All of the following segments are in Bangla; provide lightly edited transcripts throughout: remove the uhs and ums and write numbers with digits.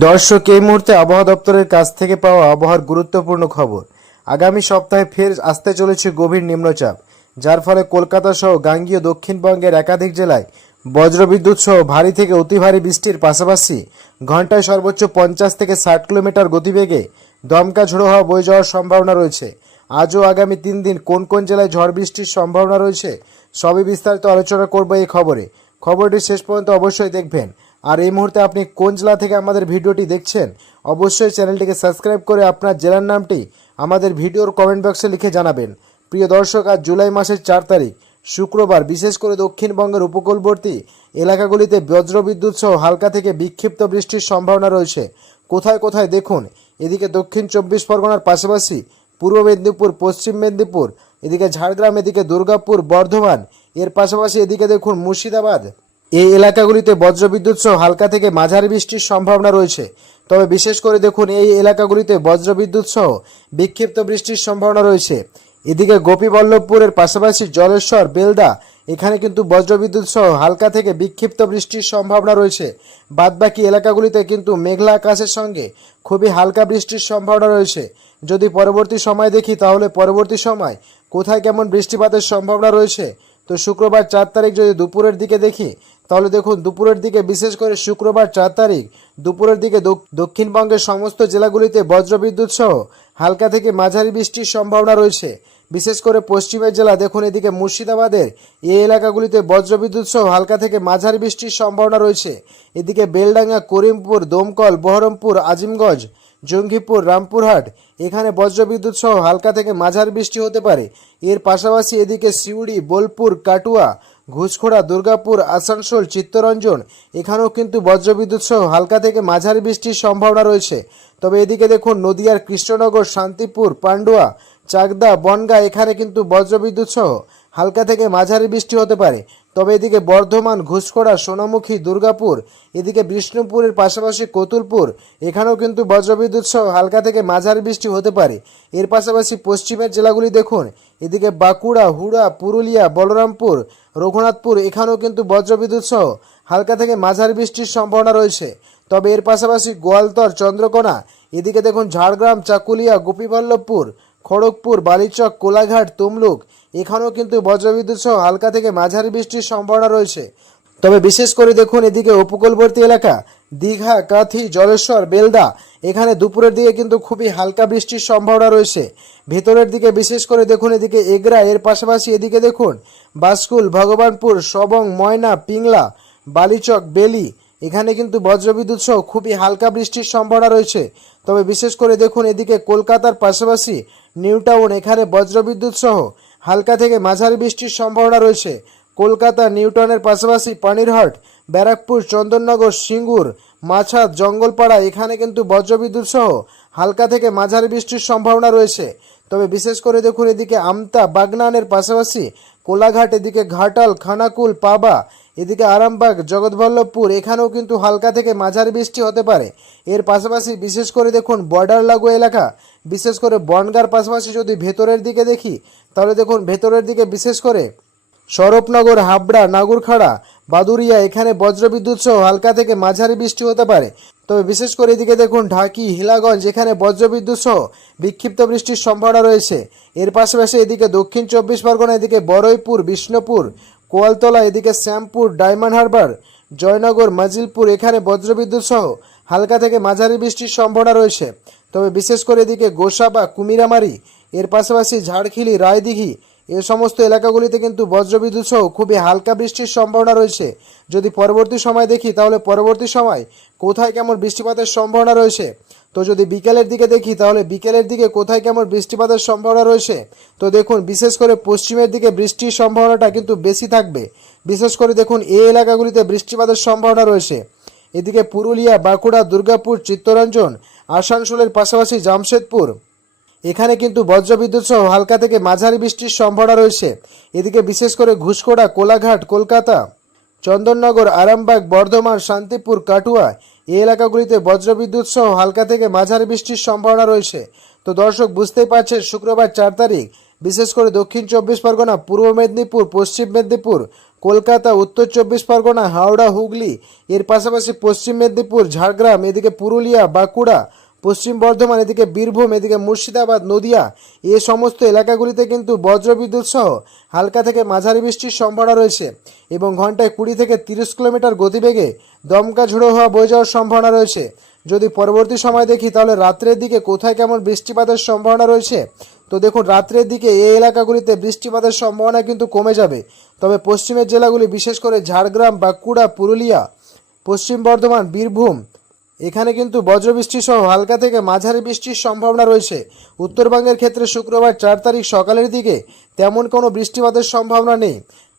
দর্শক, এই মুহূর্তে আবহাওয়া দপ্তরের কাছ থেকে পাওয়া আবহাওয়ার গুরুত্বপূর্ণ খবর। আগামী সপ্তাহে ফের আসতে চলেছে গভীর নিম্নচাপ, যার ফলে কলকাতা সহ গাঙ্গীয় দক্ষিণবঙ্গের একাধিক জেলায় বজ্রবিদ্যুৎ সহ ভারী থেকে অতি ভারী বৃষ্টির পাশাপাশি ঘন্টায় সর্বোচ্চ 50 থেকে 60 কিলোমিটার গতিবেগে দমকা ঝোড়ো হাওয়া বয়ে যাওয়ার সম্ভাবনা রয়েছে। আজও আগামী 3 দিন কোন কোন জেলায় ঝড় বৃষ্টির সম্ভাবনা রয়েছে সবই বিস্তারিত আলোচনা করব এই খবরটি শেষ পর্যন্ত অবশ্যই দেখবেন। আর এই মুহূর্তে আপনি কোন জেলা থেকে আমাদের ভিডিওটি দেখছেন অবশ্যই চ্যানেলটিকে সাবস্ক্রাইব করে আপনার জেলার নামটি আমাদের ভিডিওর কমেন্ট বক্সে লিখে জানাবেন। প্রিয় দর্শক, আজ জুলাই মাসের 4 তারিখ শুক্রবার, বিশেষ করে দক্ষিণবঙ্গের উপকূলবর্তী এলাকাগুলিতে বজ্রবিদ্যুৎ সহ হালকা থেকে বিক্ষিপ্ত বৃষ্টির সম্ভাবনা রয়েছে। কোথায় কোথায় দেখুন, এদিকে দক্ষিণ 24 পরগনার পাশাপাশি পূর্ব মেদিনীপুর, পশ্চিম মেদিনীপুর, এদিকে ঝাড়গ্রাম, এদিকে দুর্গাপুর, বর্ধমান, এর পাশাপাশি এদিকে দেখুন মুর্শিদাবাদ, এই এলাকাগুলিতে বজ্রবিদ্যুৎ সহ হালকা থেকে মাঝারি বৃষ্টির সম্ভাবনা রয়েছে। তবে বিশেষ করে দেখুন, এই এলাকাগুলিতে বজ্রবিদ্যুৎ সহ বিক্ষিপ্ত বৃষ্টির সম্ভাবনা রয়েছে। এদিকে গোপীবল্লভপুরের পাশাপাশি জলেশ্বর, বেলদা, এখানে কিন্তু বজ্রবিদ্যুৎ সহ হালকা থেকে বিক্ষিপ্ত বৃষ্টির সম্ভাবনা রয়েছে। বাদবাকি এলাকাগুলিতে কিন্তু মেঘলা আকাশের সঙ্গে খুবই হালকা বৃষ্টির সম্ভাবনা রয়েছে। যদি পরবর্তী সময় দেখি, তাহলে পরবর্তী সময় কোথায় কেমন বৃষ্টিপাতের সম্ভাবনা রয়েছে, তো শুক্রবার 4 তারিখ যদি দুপুরের দিকে দেখি, তাহলে দেখুন দুপুরের দিকে, বিশেষ করে শুক্রবার 4 তারিখ দুপুরের দিকে দক্ষিণবঙ্গের সমস্ত জেলাগুলিতে বজ্রবিদ্যুৎ সহ হালকা থেকে মাঝারি বৃষ্টির সম্ভাবনা রয়েছে। বিশেষ করে পশ্চিমের জেলা দেখুন, এদিকে মুর্শিদাবাদের এই এলাকাগুলিতে বজ্রবিদ্যুৎ সহ হালকা থেকে মাঝারি বৃষ্টির সম্ভাবনা রয়েছে। এদিকে বেলডাঙ্গা, করিমপুর, দমকল, বহরমপুর, আজিমগঞ্জ, জঙ্গিপুর, রামপুরহাট, এখানে বজ্রবিদ্যুৎ সহ হালকা থেকে মাঝারি বৃষ্টি হতে পারে। এর পাশাপাশি এদিকে সিউড়ি, বোলপুর, কাটুয়া, ঘুষখোড়া, দুর্গাপুর, আসানসোল, চিত্তরঞ্জন, এখানেও কিন্তু বজ্রবিদ্যুৎ সহ হালকা থেকে মাঝারি বৃষ্টির সম্ভাবনা রয়েছে। তবে এদিকে দেখুন নদিয়ার কৃষ্ণনগর, শান্তিপুর, পান্ডুয়া, চাকদা, বনগাঁ, এখানে কিন্তু বজ্রবিদ্যুৎ সহ হালকা থেকে মাঝারি বৃষ্টি হতে পারে। তবে এদিকে বর্ধমান, ঘুষখোড়া, সোনামুখী, দুর্গাপুর, এদিকে বিষ্ণুপুরের পাশাপাশি কতুলপুর, এখানেও কিন্তু বজ্রবিদ্যুৎ সহ হালকা থেকে মাঝারি বৃষ্টি হতে পারে। এর পাশাপাশি পশ্চিমের জেলাগুলি দেখুন, এদিকে বাঁকুড়া, হুড়া, পুরুলিয়া, বলরামপুর, রঘুনাথপুর, এখানেও কিন্তু বজ্রবিদ্যুৎ সহ হালকা থেকে মাঝারি বৃষ্টির সম্ভাবনা রয়েছে। তবে এর পাশাপাশি গোয়ালতর, চন্দ্রকোনা, এদিকে দেখুন ঝাড়গ্রাম, চাকুলিয়া, গোপীবল্লভপুর, খড়গপুর, বালিচক, কোলাঘাট, তমলুক, এখানেও কিন্তু বজ্রবিদ্যুৎ সহ হালকা থেকে মাঝারি বৃষ্টির সম্ভাবনা রয়েছে। তবে বিশেষ করে দেখুন, এদিকে উপকূলবর্তী এলাকা দীঘা, কাঁথি, জলেশ্বর, বেলদা, এখানে দুপুরের দিকে কিন্তু খুবই হালকা বৃষ্টির সম্ভাবনা রয়েছে। ভেতরের দিকে বিশেষ করে দেখুন, এদিকে এগরা, এর পাশাপাশি এদিকে দেখুন বাসকুল, ভগবানপুর, সবং, ময়না, পিংলা, বালিচক, বেলি, এখানে কিন্তু বজ্রবিদ্যুৎ সহ খুবই হালকা বৃষ্টির সম্ভাবনা রয়েছে। তবে বিশেষ করে দেখুন, এদিকে কলকাতার পাশাপাশি নিউ টাউন, এখানে বজ্রবিদ্যুৎ সহ হালকা থেকে মাঝারি বৃষ্টির সম্ভাবনা রয়েছে। কলকাতা নিউ টাউনের পাশাপাশি পানিরহাট, ব্যারাকপুর, চন্দননগর, সিঙ্গুর, মাছাদ, জঙ্গলপাড়া, এখানে কিন্তু বজ্রবিদ্যুৎ সহ হালকা থেকে মাঝারি বৃষ্টির সম্ভাবনা রয়েছে। তবে বিশেষ করে দেখুন, এদিকে আমতা, বাগনানের পাশাপাশি কোলাঘাট, এদিকে ঘাটাল, খানাকুল, পাবা, এদিকে আরামবাগ, জগৎবল্লভপুর, এখানেও কিন্তু হালকা থেকে মাঝারি বৃষ্টি হতে পারে। এর পাশাপাশি বিশেষ করে দেখুন বর্ডার লাগু এলাকা, বিশেষ করে বনগাঁর পাশাপাশি যদি ভেতরের দিকে দেখি, তাহলে দেখুন ভেতরের দিকে বিশেষ করে স্বরূপনগর, হাবড়া, নাগুরখাড়া, বাদুরিয়া, এখানে বজ্রবিদ্যুৎ সহ হালকা থেকে মাঝারি বৃষ্টি হতে পারে। তবে বিশেষ করে এদিকে দেখুন ঢাকি, হিলাগঞ্জ, এখানে বজ্রবিদ্যুৎ সহ বিক্ষিপ্ত বৃষ্টির সম্ভাবনা রয়েছে। এর পাশাপাশি এদিকে দক্ষিণ 24 পরগনা, এদিকে বড়ইপুর, বিষ্ণুপুর, কোয়ালতলা, এদিকে শ্যামপুর, ডায়মন্ড হারবার, জয়নগর, মাজিলপুর, এখানে বজ্রবিদ্যুৎ সহ হালকা থেকে মাঝারি বৃষ্টির সম্ভাবনা রয়েছে। তবে বিশেষ করে এদিকে গোসাবা, কুমিরামারি, এর পাশাপাশি ঝাড়খিলি, রায়দিঘি, এ সমস্ত এলাকাগুলিতে কিন্তু বজ্রবিদ্যুৎ সহ খুবই হালকা বৃষ্টির সম্ভাবনা রয়েছে। যদি পরবর্তী সময় দেখি, তাহলে পরবর্তী সময় কোথায় কেমন বৃষ্টিপাতের সম্ভাবনা রয়েছে, তো যদি বিকেলের দিকে দেখি, তাহলে বিকেলের দিকে কোথায় কেমন বৃষ্টিপাতের সম্ভাবনা রয়েছে, তো দেখুন বিশেষ করে পশ্চিমের দিকে বৃষ্টির সম্ভাবনাটা কিন্তু বেশি থাকবে। বিশেষ করে দেখুন এই এলাকাগুলিতে বৃষ্টিপাতের সম্ভাবনা রয়েছে। এদিকে পুরুলিয়া, বাঁকুড়া, দুর্গাপুর, চিত্তরঞ্জন, আসানসোলের পাশাপাশি জামশেদপুর, এখানে কিন্তু বজ্রবিদ্যুৎ সহ হালকা থেকে মাঝারি বৃষ্টির সম্ভাবনা রয়েছে। এদিকে বিশেষ করে ঘুষখোড়া, কোলাঘাট, কলকাতা, চন্দননগর, আরামবাগ, বর্ধমান, শান্তিপুর, কাটুয়া, এই এলাকাগুলিতে বজ্রবিদ্যুৎ সহ হালকা থেকে মাঝারি বৃষ্টির সম্ভাবনা রয়েছে। তো দর্শক, বুঝতেই পারছেন শুক্রবার 4 তারিখ বিশেষ করে দক্ষিণ 24 পরগনা, পূর্ব মেদিনীপুর, পশ্চিম মেদিনীপুর, কলকাতা, উত্তর 24 পরগনা, হাওড়া, হুগলি, এর পাশাপাশি পশ্চিম মেদিনীপুর, ঝাড়গ্রাম, এদিকে পুরুলিয়া, বাঁকুড়া, পশ্চিম বর্ধমান, এদিকে বীরভূম, এদিকে মুর্শিদাবাদ, নদিয়া, এই সমস্ত এলাকাগুলিতে কিন্তু বজ্রবিদ্যুৎ সহ হালকা থেকে মাঝারি বৃষ্টির সম্ভাবনা রয়েছে এবং ঘন্টায় 20 থেকে 30 কিলোমিটার গতিবেগে দমকা ঝোড়ো হওয়া বয়ে যাওয়ার সম্ভাবনা রয়েছে। যদি পরবর্তী সময় দেখি তাহলে রাত্রের দিকে কোথায় কেমন বৃষ্টিপাতের সম্ভাবনা রয়েছে, তো দেখুন রাত্রের দিকে এই এলাকাগুলিতে বৃষ্টিপাতের সম্ভাবনা কিন্তু কমে যাবে। তবে পশ্চিমের জেলাগুলি বিশেষ করে ঝাড়গ্রাম, বাঁকুড়া, পুরুলিয়া, পশ্চিম বর্ধমান, বীরভূম, এখানে কিন্তু বজ্রবৃষ্টি সহ হালকা থেকে মাঝারি বৃষ্টির সম্ভাবনা রয়েছে। উত্তরবঙ্গের ক্ষেত্রে শুক্রবার 4 তারিখ সকালের দিকে তেমন কোনো বৃষ্টিপাতের সম্ভাবনা নেই।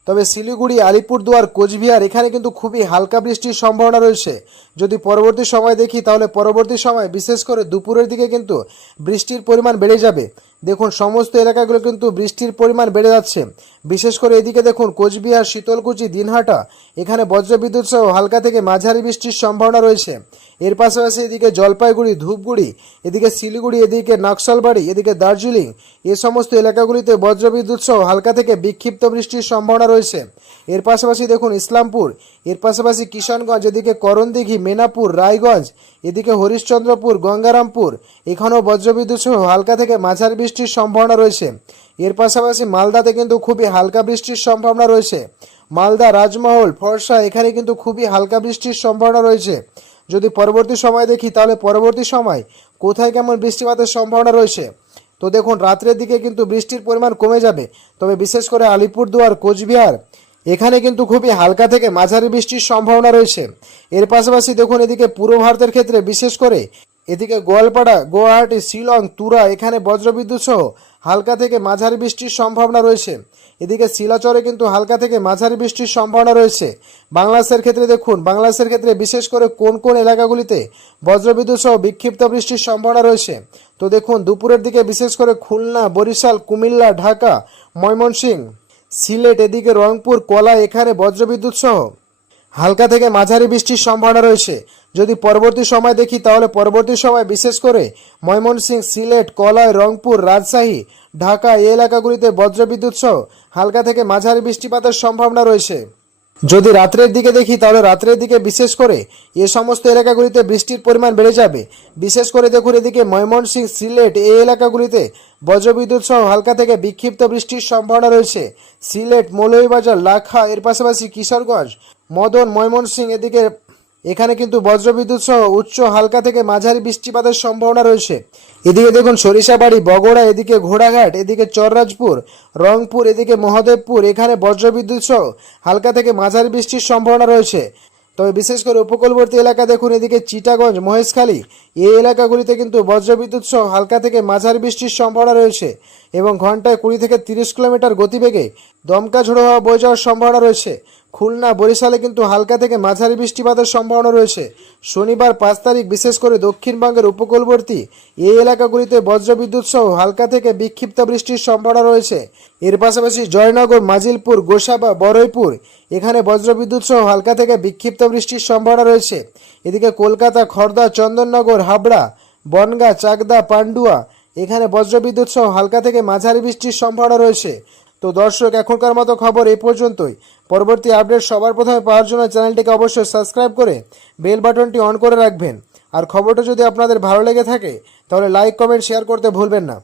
তবে শিলিগুড়ি, আলিপুরদুয়ার, কোচবিহার এখানে কিন্তু খুবই হালকা বৃষ্টির সম্ভাবনা রয়েছে। যদি পরবর্তী সময় দেখি তাহলে পরবর্তী সময় বিশেষ করে দুপুরের দিকে কিন্তু বৃষ্টির পরিমাণ বেড়ে যাবে। দেখুন সমস্ত এলাকাগুলো কিন্তু বৃষ্টির পরিমাণ বেড়ে যাচ্ছে। বিশেষ করে এদিকে দেখুন কোচবিহার, শীতলকুচি, দিনহাটা এখানে বজ্রবিদ্যুৎ সহ হালকা থেকে মাঝারি বৃষ্টির সম্ভাবনা রয়েছে। এর পাশাপাশি এদিকে জলপাইগুড়ি, ধূপগুড়ি, এদিকে শিলিগুড়ি, এদিকে নকশালবাড়ি, এদিকে দার্জিলিং এই সমস্ত এলাকাগুলিতে বজ্রবিদ্যুৎ সহ হালকা থেকে বিক্ষিপ্ত বৃষ্টির সম্ভাবনা রয়েছে। এর পাশাপাশি দেখুন ইসলামপুর, এর পাশাপাশি কিষানগঞ্জ, এদিকে করণদিঘি, মেনাপুর, রায়গঞ্জ, এদিকে হরিশ্চন্দ্রপুর, গঙ্গারামপুর এখানেও বজ্রবিদ্যুৎ সহ হালকা থেকে মাঝারি বৃষ্টির সম্ভাবনা রয়েছে। এর পাশাপাশি মালদাতে কিন্তু খুবই হালকা বৃষ্টির সম্ভাবনা রয়েছে। মালদা, রাজমহল, ফরসা এখানে কিন্তু খুবই হালকা বৃষ্টির সম্ভাবনা রয়েছে। যদি পরবর্তী সময় দেখি তাহলে পরবর্তী সময় কোথায় কেমন বৃষ্টিপাতের সম্ভাবনা রয়েছে, তো দেখুন রাত্রের দিকে কিন্তু বৃষ্টির পরিমাণ কমে যাবে। তবে বিশেষ করে আলিপুরদুয়ার, কোচবিহার এখানে কিন্তু খুবই হালকা থেকে মাঝারি বৃষ্টির সম্ভাবনা রয়েছে। এর পাশাপাশি দেখুন এদিকে পূর্ব ভারতের ক্ষেত্রে বিশেষ করে এদিকে গোয়ালপাড়া, গুয়াহাটি, শিলং, তুরা এখানে বজ্রবিদ্যুৎ সহ হালকা থেকে মাঝারি বৃষ্টির সম্ভাবনা রয়েছে। এদিকে শিলাচরে কিন্তু হালকা থেকে মাঝারি বৃষ্টির সম্ভাবনা রয়েছে। বাংলাদেশের ক্ষেত্রে দেখুন বাংলাদেশের ক্ষেত্রে বিশেষ করে কোন কোন এলাকাগুলিতে বজ্রবিদ্যুৎ সহ বিক্ষিপ্ত বৃষ্টির সম্ভাবনা রয়েছে, তো দেখুন দুপুরের দিকে বিশেষ করে খুলনা, বরিশাল, কুমিল্লা, ঢাকা, ময়মনসিংহ, সিলেট, এদিকে রংপুর, কলা এখানে বজ্রবিদ্যুৎ সহ হালকা থেকে মাঝারি বৃষ্টির সম্ভাবনা রয়েছে। যদি পরবর্তী সময় দেখি তাহলে পরবর্তী সময় বিশেষ করে ময়মনসিংহ, সিলেট, কলায়, রংপুর, রাজশাহী, ঢাকা এই এলাকাগুলিতে বজ্রবিদ্যুৎ সহ হালকা থেকে মাঝারি বৃষ্টিপাতের সম্ভাবনা রয়েছে। যদি রাত্রের দিকে দেখি তাহলে রাত্রের দিকে বিশেষ করে এ সমস্ত এলাকাগুলিতে বৃষ্টির পরিমাণ বেড়ে যাবে। বিশেষ করে দেখুন এদিকে ময়মনসিংহ, সিলেট এই এলাকাগুলিতে বজ্রবিদ্যুৎ সহ হালকা থেকে বিক্ষিপ্ত বৃষ্টির সম্ভাবনা রয়েছে। সিলেট, মৌলভীবাজার, লাখা এর পাশাপাশি কিশোরগঞ্জ, মদন, ময়মনসিংহ এখানে কিন্তু বজ্রবিদ্যুৎ সহ উচ্চ হালকা থেকে মাঝারি বৃষ্টিপাতের সম্ভাবনা রয়েছে। এদিকে দেখুন সরিষাবাড়ি, বগুড়া, এদিকে ঘোড়াঘাট, এদিকে চররাজপুর, রংপুর, এদিকে মহাদেবপুর এখানে বজ্রবিদ্যুৎ সহ হালকা থেকে মাঝারি বৃষ্টির সম্ভাবনা রয়েছে। তবে বিশেষ করে উপকূলবর্তী এলাকা দেখুন এদিকে চিটাগঞ্জ, মহেশখালী এই এলাকাগুলিতে কিন্তু বজ্রবিদ্যুৎ সহ হালকা থেকে মাঝারি বৃষ্টির সম্ভাবনা রয়েছে এবং ঘন্টায় 20 থেকে 30 কিলোমিটার গতিবেগে দমকা ঝোড়ো হওয়া বয়ে যাওয়ার সম্ভাবনা রয়েছে। খুলনা, বরিশালে কিন্তু হালকা থেকে মাঝারি বৃষ্টিপাতের সম্ভাবনা রয়েছে। শনিবার 5 তারিখ বিশেষ করে দক্ষিণবঙ্গের উপকূলবর্তী এই এলাকাগুলিতে বজ্রবিদ্যুৎ সহ হালকা থেকে বিক্ষিপ্ত বৃষ্টির সম্ভাবনা রয়েছে। এর পাশাপাশি জয়নগর, মাজিলপুর, গোসাবা, বড়ইপুর এখানে বজ্রবিদ্যুৎ সহ হালকা থেকে বিক্ষিপ্ত বৃষ্টির সম্ভাবনা রয়েছে। এদিকে কলকাতা, খড়দা, চন্দননগর, হাবড়া, বনগাঁ, চাকদা, পান্ডুয়া এখানে বজ্রবিদ্যুৎ সহ হালকা থেকে মাঝারি বৃষ্টির সম্ভাবনা রয়েছে। তো দর্শক এখনকার মতো খবর এই পর্যন্তই। পরবর্তী আপডেট সবার প্রথমে পাওয়ার জন্য চ্যানেলটিকে অবশ্যই সাবস্ক্রাইব করে বেল বাটনটি অন করে রাখবেন। আর খবরটা যদি আপনাদের ভালো লেগে থাকে তাহলে লাইক, কমেন্ট, শেয়ার করতে ভুলবেন না।